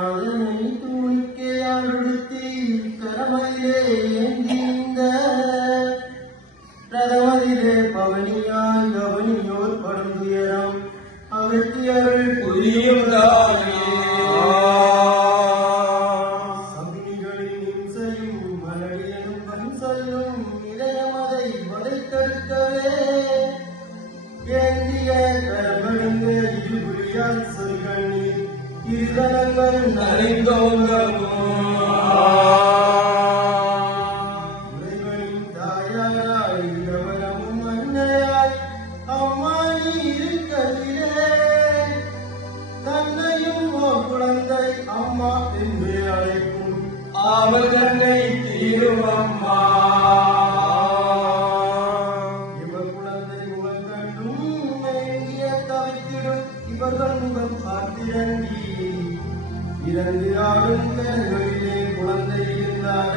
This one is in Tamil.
நாதனை தூணிக்கே அழுத்தி கரமையிலே எங்கிந்த பிரதமரிலே பவனியாய் கவனியோர் படுந்துயரம். அவருக்கு அருள் புரியுதானே சமிகளின் இம்சையும் மலடியதும் பன்சையும் இதயமதை வதை தடுக்கவே ஏந்திய கரமணிந்த இருபுரியான் சொல்கணி கரங்கள் உரைகளின் தாயாராய் இரவலமும் அன்னையாய் அம்மா நீ இருக்கவிலே தன்னையும் குழந்தை அம்மா என்று அழைக்கும் ஆவல் தன்னை தீரும் அம்மா இவர்கள் முகம் பார்த்திரண்டி இரண்டு ஆடும் குழந்தை இருந்தார